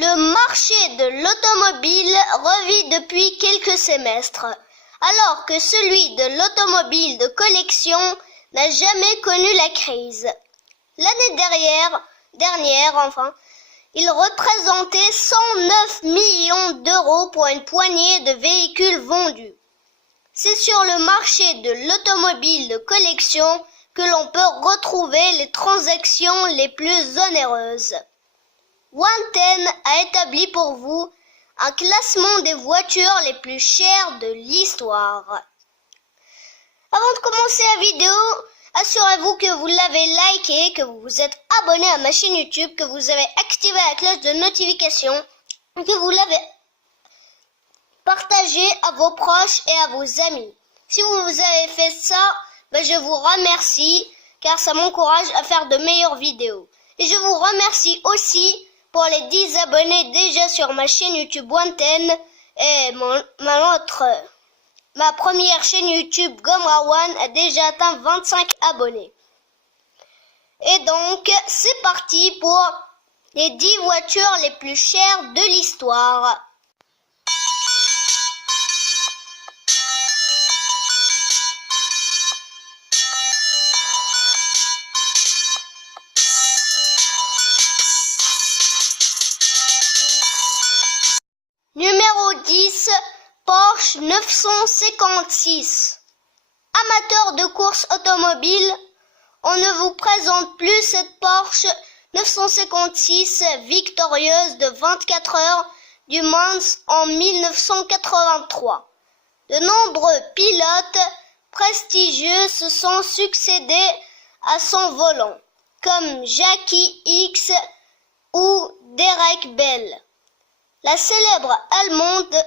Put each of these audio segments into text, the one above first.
Le marché de l'automobile revit depuis quelques semestres, alors que celui de l'automobile de collection n'a jamais connu la crise. L'année dernière, il représentait 109 millions d'euros pour une poignée de véhicules vendus. C'est sur le marché de l'automobile de collection que l'on peut retrouver les transactions les plus onéreuses. One10 a établi pour vous un classement des voitures les plus chères de l'histoire. Avant de commencer la vidéo, assurez-vous que vous l'avez liké, que vous vous êtes abonné à ma chaîne YouTube, que vous avez activé la cloche de notification, que vous l'avez partagé à vos proches et à vos amis. Si vous avez fait ça, je vous remercie car ça m'encourage à faire de meilleures vidéos. Et je vous remercie aussi pour les 10 abonnés déjà sur ma chaîne YouTube One10 et ma première chaîne YouTube Gomra One a déjà atteint 25 abonnés. Et donc, c'est parti pour les 10 voitures les plus chères de l'histoire. Numéro 10, Porsche 956. Amateur de course automobile, on ne vous présente plus cette Porsche 956 victorieuse de 24 heures du Mans en 1983. De nombreux pilotes prestigieux se sont succédés à son volant, comme Jackie X ou Derek Bell. La célèbre allemande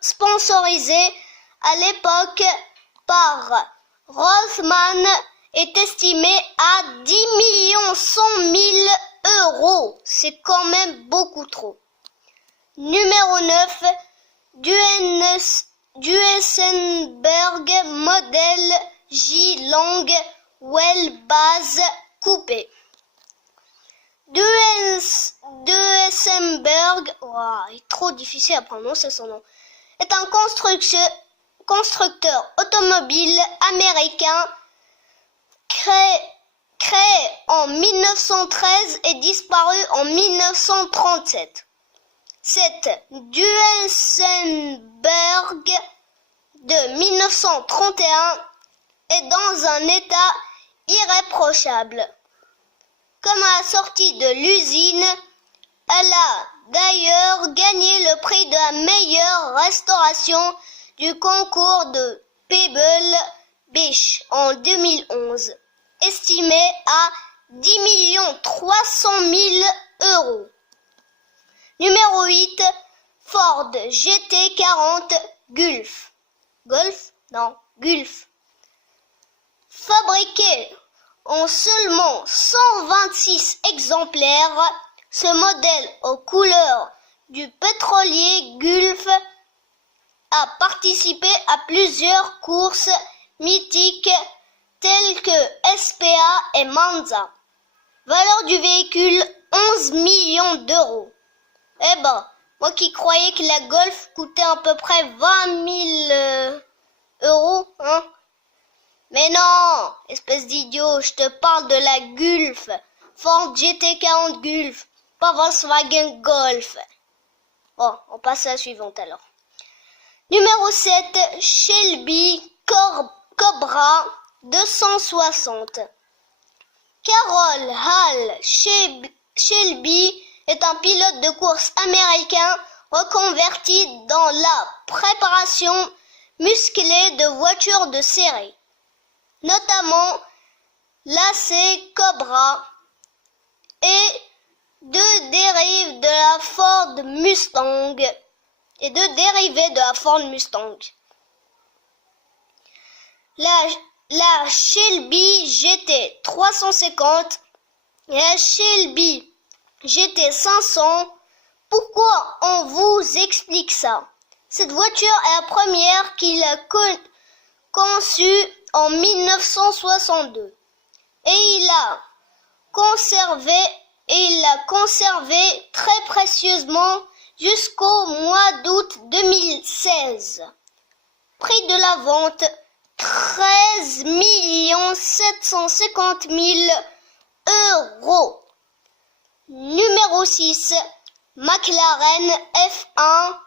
sponsorisée à l'époque par Rothman est estimée à 10 100 000 €. C'est quand même beaucoup trop. Numéro 9, Duesenberg modèle J Long Wheelbase coupé. Duesenberg, est trop difficile à prononcer son nom, est un constructeur automobile américain créé en 1913 et disparu en 1937. Cette Duesenberg de 1931 est dans un état irréprochable. Comme à la sortie de l'usine, elle a d'ailleurs gagné le prix de la meilleure restauration du concours de Pebble Beach en 2011, estimé à 10 300 000 €. Numéro 8, Ford GT40 Gulf. Gulf. Fabriqué en seulement 126 exemplaires, ce modèle aux couleurs du pétrolier Gulf a participé à plusieurs courses mythiques telles que SPA et Monza. Valeur du véhicule 11 millions d'euros. Moi qui croyais que la Golf coûtait à peu près 20 000 €, Mais non, espèce d'idiot, je te parle de la Gulf, Ford GT40 Gulf, pas Volkswagen Golf. Bon, on passe à la suivante alors. Numéro 7, Shelby Cobra 260. Carroll Hall Shelby est un pilote de course américain reconverti dans la préparation musclée de voitures de série, notamment l'AC Cobra et deux dérivés de la Ford Mustang. La Shelby GT 350 et la Shelby GT 500. Pourquoi on vous explique ça? Cette voiture est la première qu'il a conçue en 1962 et il a conservé et il l'a conservé très précieusement jusqu'au mois d'août 2016. Prix de la vente 13 750 000 €. Numéro 6, McLaren F1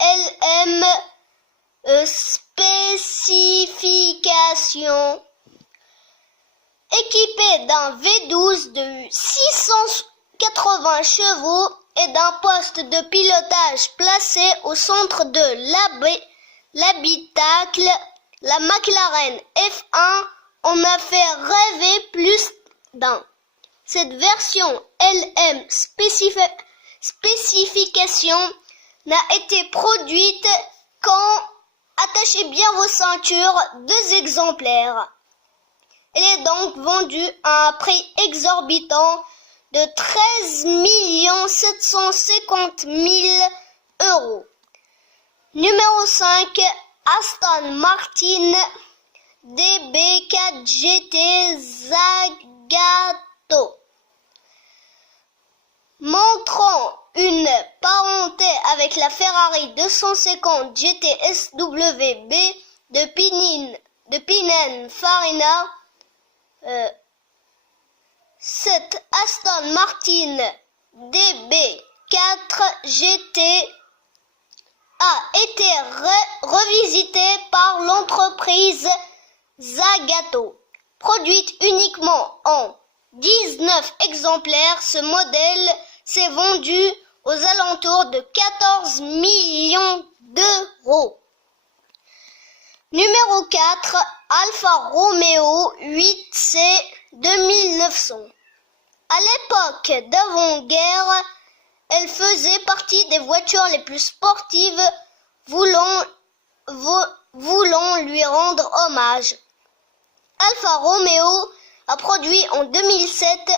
LM spécification. Équipé d'un V12 de 680 chevaux et d'un poste de pilotage placé au centre de l'habitacle, la McLaren F1 en a fait rêver plus d'un. Cette version LM spécification n'a été produite qu'en, attachez bien vos ceintures, 2 exemplaires. Elle est donc vendue à un prix exorbitant de 13 750 000 €. Numéro 5, Aston Martin DB4 GT Zagato. Montrant une parenté avec la Ferrari 250 GT SWB de Pininfarina, cette Aston Martin DB4 GT a été revisitée par l'entreprise Zagato. Produite uniquement en 19 exemplaires, ce modèle s'est vendu aux alentours de 14 millions €. Numéro 4, Alfa Romeo 8C 2900. À l'époque d'avant-guerre, elle faisait partie des voitures les plus sportives, voulant lui rendre hommage. Alfa Romeo a produit en 2007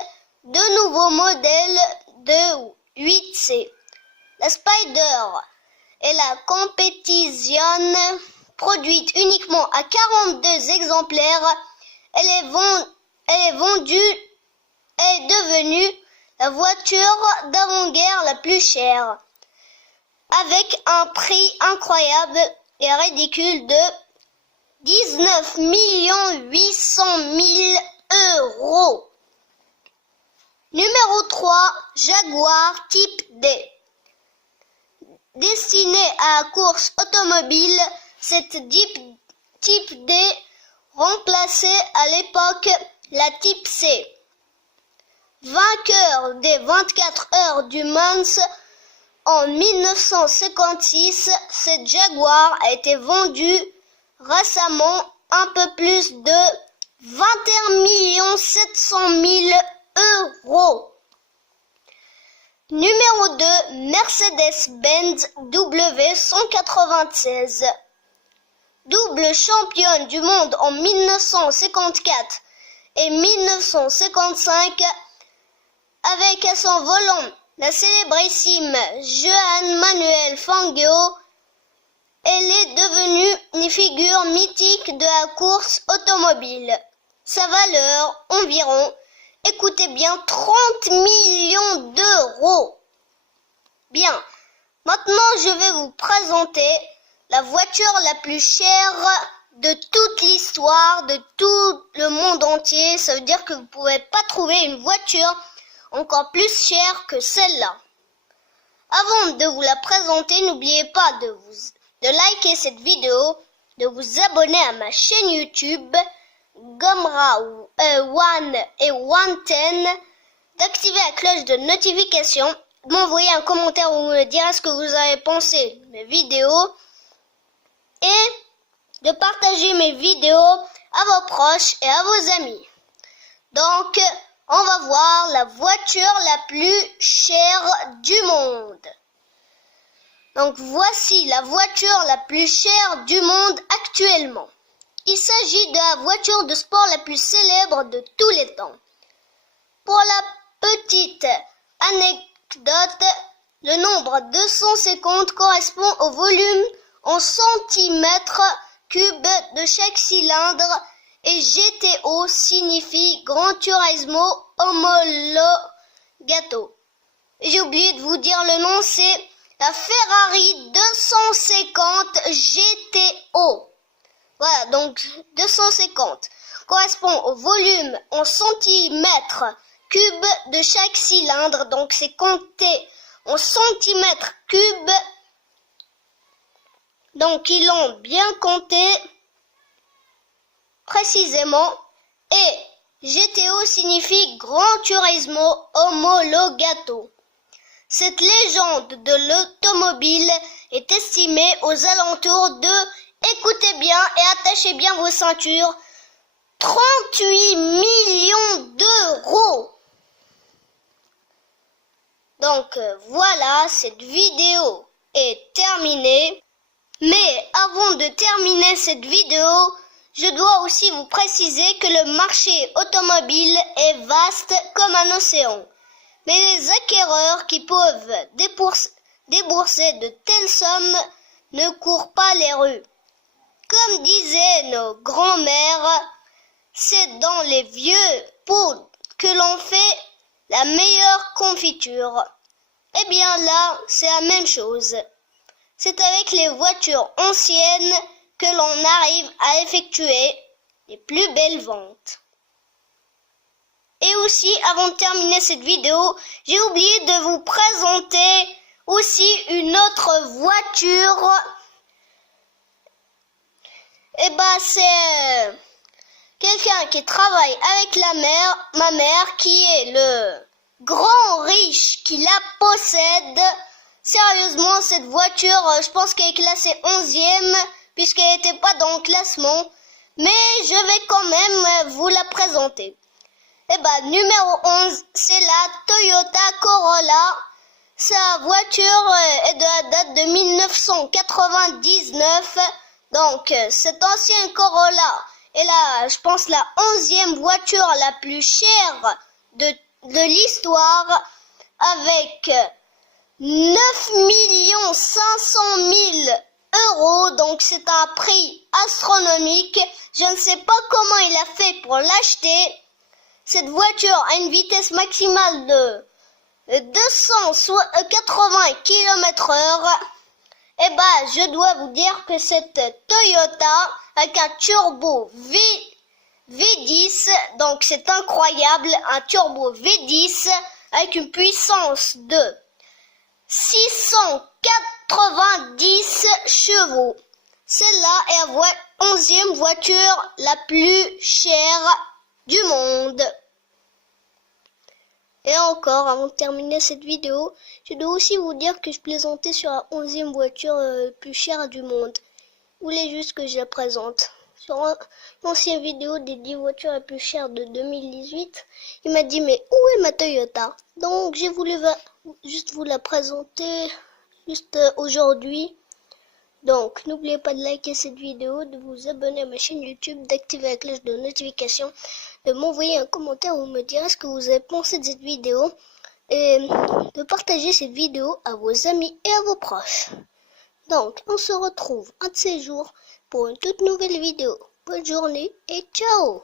deux nouveaux modèles de 8C, la Spider et la Competition. Produite uniquement à 42 exemplaires, elle est devenue la voiture d'avant-guerre la plus chère, avec un prix incroyable et ridicule de 19 800 000 €. Numéro 3, Jaguar Type D. Destinée à la course automobile, cette Type D remplaçait à l'époque la Type C. Vainqueur des 24 heures du Mans en 1956, cette Jaguar a été vendue récemment un peu plus de 21 700 000 €. Numéro 2, Mercedes-Benz W196. Double championne du monde en 1954 et 1955, avec à son volant la célébrissime Johann Manuel Fangio, elle est devenue une figure mythique de la course automobile. Sa valeur environ, écoutez bien, 30 millions €. Bien, maintenant je vais vous présenter la voiture la plus chère de toute l'histoire, de tout le monde entier. Ça veut dire que vous ne pouvez pas trouver une voiture encore plus chère que celle-là. Avant de vous la présenter, n'oubliez pas de liker cette vidéo, de vous abonner à ma chaîne YouTube Gomra One et 110, d'activer la cloche de notification, de m'envoyer un commentaire où vous me direz ce que vous avez pensé de mes vidéos et de partager mes vidéos à vos proches et à vos amis. Donc, on va voir la voiture la plus chère du monde. Donc, voici la voiture la plus chère du monde actuellement. Il s'agit de la voiture de sport la plus célèbre de tous les temps. Pour la petite anecdote, le nombre 250 correspond au volume en centimètres cubes de chaque cylindre et GTO signifie Gran Turismo gâteau. J'ai oublié de vous dire le nom, c'est la Ferrari 250 GTO. Voilà, donc 250 correspond au volume en centimètres cubes de chaque cylindre. Donc c'est compté en centimètres cubes. Donc ils l'ont bien compté précisément. Et GTO signifie Gran Turismo Homologato. Cette légende de l'automobile est estimée aux alentours de, écoutez bien et attachez bien vos ceintures, 38 millions d'euros. Donc voilà, cette vidéo est terminée. Mais avant de terminer cette vidéo, je dois aussi vous préciser que le marché automobile est vaste comme un océan. Mais les acquéreurs qui peuvent débourser de telles sommes ne courent pas les rues. Comme disaient nos grands-mères, c'est dans les vieux pots que l'on fait la meilleure confiture. Eh bien là, c'est la même chose. C'est avec les voitures anciennes que l'on arrive à effectuer les plus belles ventes. Et aussi, avant de terminer cette vidéo, j'ai oublié de vous présenter aussi une autre voiture. Et c'est quelqu'un qui travaille avec ma mère, qui est le grand riche qui la possède. Sérieusement, cette voiture, je pense qu'elle est classée 11e, puisqu'elle n'était pas dans le classement. Mais je vais quand même vous la présenter. Numéro 11, c'est la Toyota Corolla. Sa voiture est de la date de 1999. Donc, cette ancienne Corolla est je pense, la 11e voiture la plus chère de l'histoire, avec 9 500 000 euros. Donc, c'est un prix astronomique. Je ne sais pas comment il a fait pour l'acheter. Cette voiture a une vitesse maximale de 280 km/h. Je dois vous dire que cette Toyota avec un turbo V10, donc c'est incroyable, un turbo V10 avec une puissance de 690 chevaux. Celle-là est la 11e voiture la plus chère du monde. Et encore, avant de terminer cette vidéo, je dois aussi vous dire que je plaisantais sur la 11e voiture plus chère du monde. Vous voulez juste que je la présente. Sur l'ancienne vidéo des 10 voitures les plus chères de 2018, il m'a dit mais où est ma Toyota? Donc j'ai voulu juste vous la présenter juste aujourd'hui. Donc n'oubliez pas de liker cette vidéo, de vous abonner à ma chaîne YouTube, d'activer la cloche de notification, de m'envoyer un commentaire où vous me direz ce que vous avez pensé de cette vidéo et de partager cette vidéo à vos amis et à vos proches. Donc on se retrouve un de ces jours pour une toute nouvelle vidéo. Bonne journée et ciao!